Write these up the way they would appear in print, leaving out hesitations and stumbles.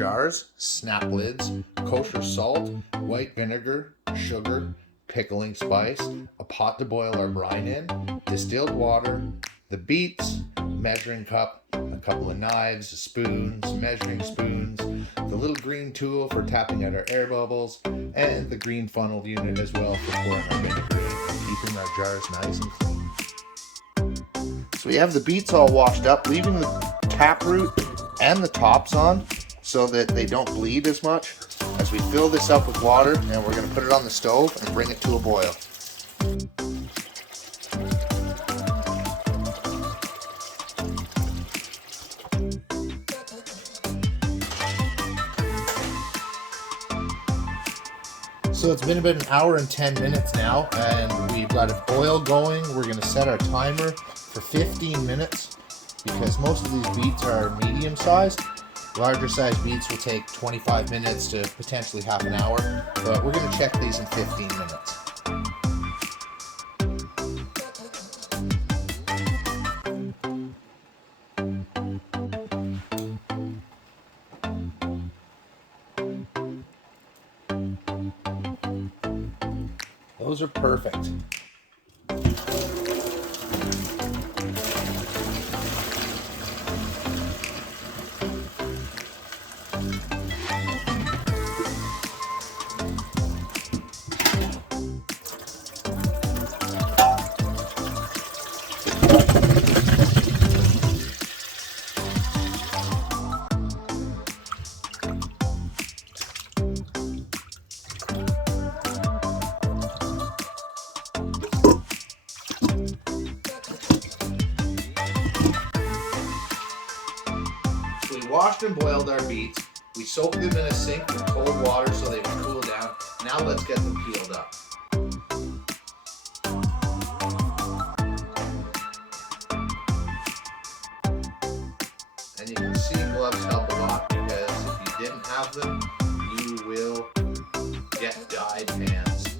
jars, snap lids, kosher salt, white vinegar, sugar, pickling spice, a pot to boil our brine in, distilled water, the beets, measuring cup, a couple of knives, spoons, measuring spoons, the little green tool for tapping out our air bubbles, and the green funnel unit as well for pouring our vinegar in and keeping our jars nice and clean. So we have the beets all washed up, leaving the taproot and the tops on so that they don't bleed as much. As we fill this up with water, and we're going to put it on the stove and bring it to a boil. So it's been about an hour and 10 minutes now, and we've got a boil going. We're going to set our timer for 15 minutes because most of these beets are medium sized. Larger sized beets will take 25 minutes to potentially half an hour, but we're going to check these in 15 minutes. Those are perfect. We washed and boiled our beets. We soaked them in a sink with cold water so they would cool down. Now let's get them peeled up. And you can see gloves help a lot because if you didn't have them, you will get dyed hands.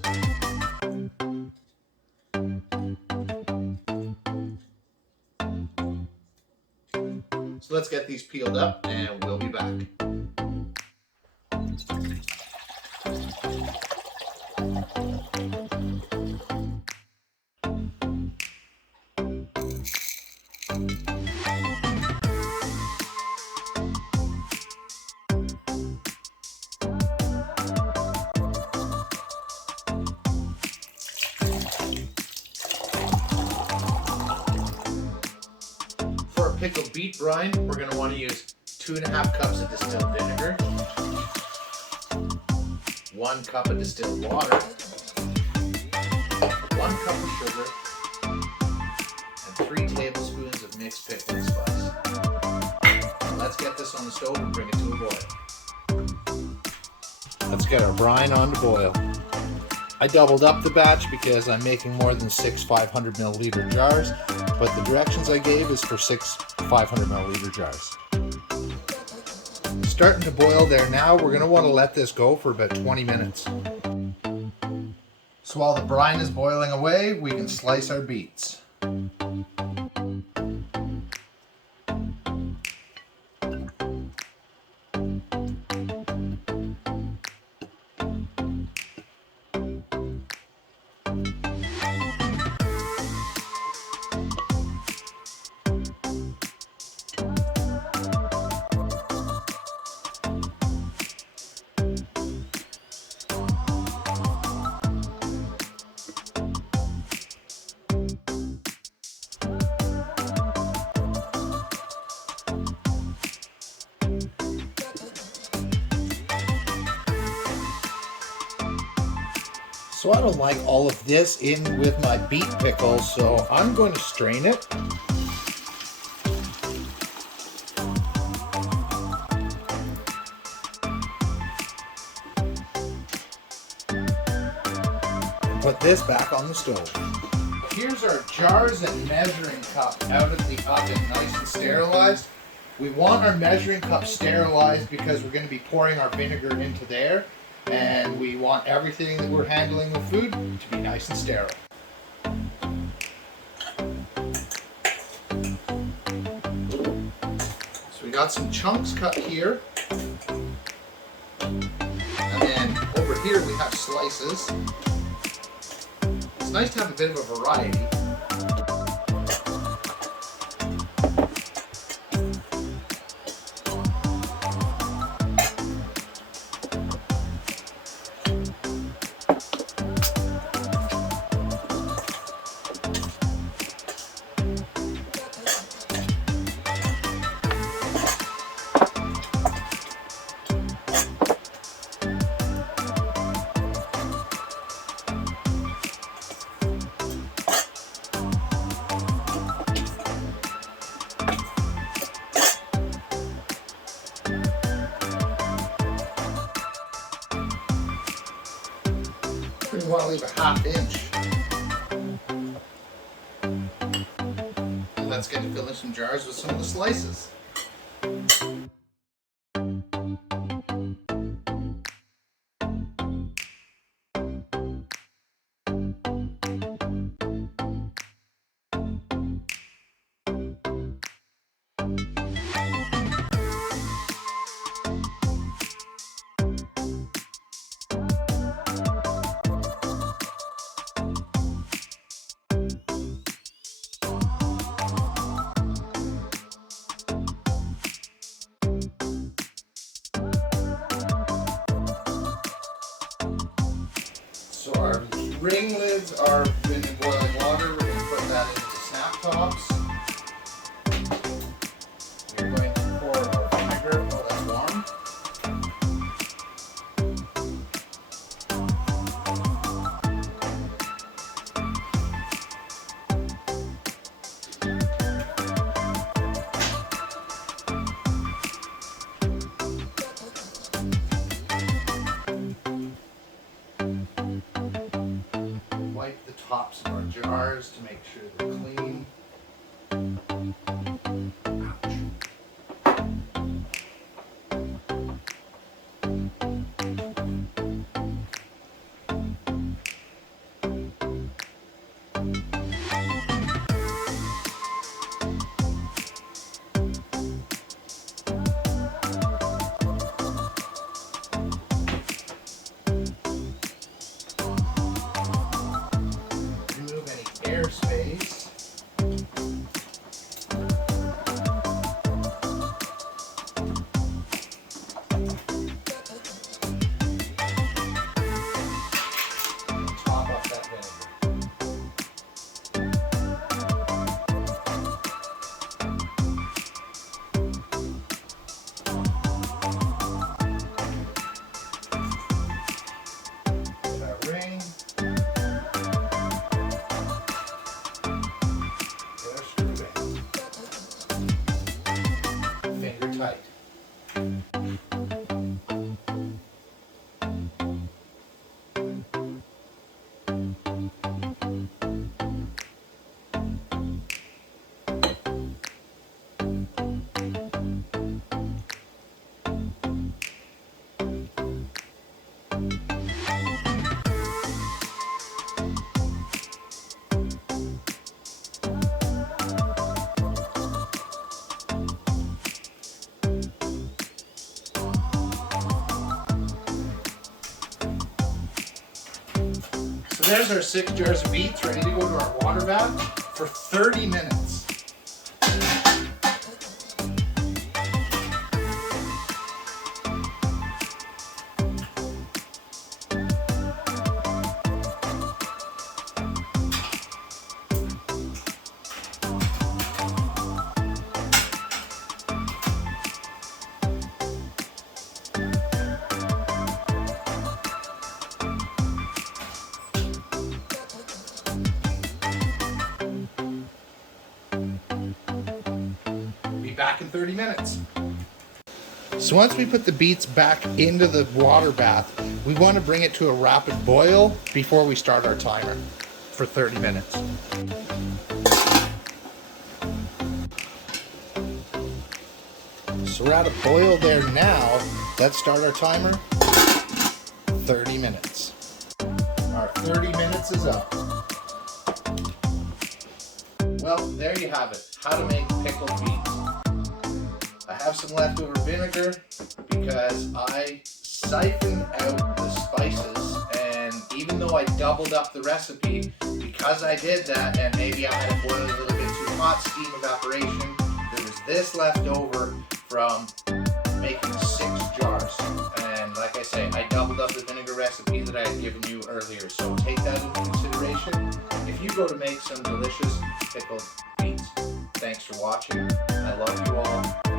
So let's get these peeled up and we'll be back. Pickled beet brine, we're going to want to use 2.5 cups of distilled vinegar, 1 cup of distilled water, 1 cup of sugar, and 3 tablespoons of mixed pickling spice. Now let's get this on the stove and bring it to a boil. Let's get our brine on to boil. I doubled up the batch because I'm making more than 6 500 milliliter jars, but the directions I gave is for 6 500 milliliter jars. Starting to boil there now. We're going to want to let this go for about 20 minutes. So while the brine is boiling away, we can slice our beets. So I don't like all of this in with my beet pickles, so I'm going to strain it. And put this back on the stove. Here's our jars and measuring cup out of the oven, nice and sterilized. We want our measuring cup sterilized because we're going to be pouring our vinegar into there. And we want everything that we're handling with food to be nice and sterile. So we got some chunks cut here. here we have slices. It's nice to have a bit of a variety. We want to leave a ½ inch. And let's get to filling some jars with some of the slices. So our ring lids are in boiling water. We're going to put that into snap tops. We're going to pour our vinegar. Oh, that's warm. Wipe the tops of our jars to make sure they're clean. Ouch. Airspace. Top up that vinegar. Put our ring. Finger tight. So there's our 6 jars of beets ready to go to our water bath for 30 minutes. Back in 30 minutes. So once we put the beets back into the water bath, we want to bring it to a rapid boil before we start our timer for 30 minutes. So we're at a boil there now. Let's start our timer. 30 minutes. Our 30 minutes is up. Well, there you have it. How to make pickled beets. I have some leftover vinegar because I siphoned out the spices though I doubled up the recipe, because I did that, and maybe I had it boiled a little bit too hot, steam evaporation, there was this left over from making 6 jars. And like I say, I doubled up the vinegar recipe that I had given you earlier. So take that into consideration if you go to make some delicious pickled beets. Thanks for watching. I love you all.